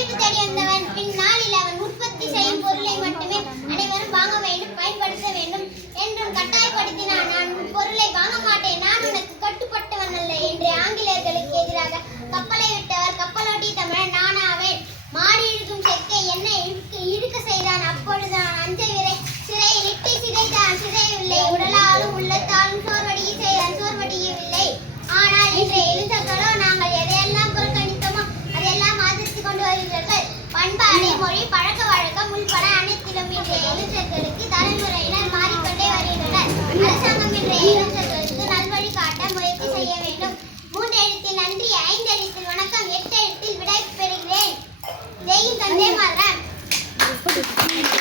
விரைவு பின் நாளில் அவன் மொழி பழக்க வழக்கம் உள்பட